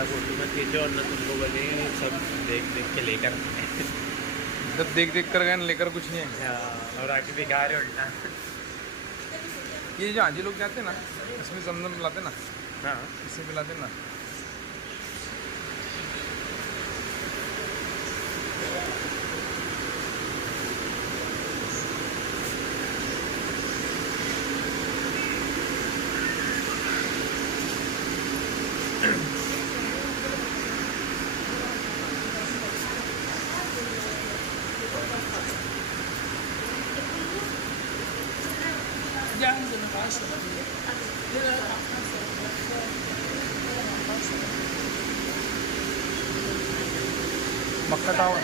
ज़्यादा फोटो मत खींचो और ना तुमको बोले सब देख देख के लेकर जब देख देख कर गए ना, लेकर कुछ नहीं है। और आके दिखा रहे उल्टा। ये जो आजी लोग जाते हैं ना, इसमें जमजम लाते ना, हाँ इससे पिलाते ना। मक्का टावर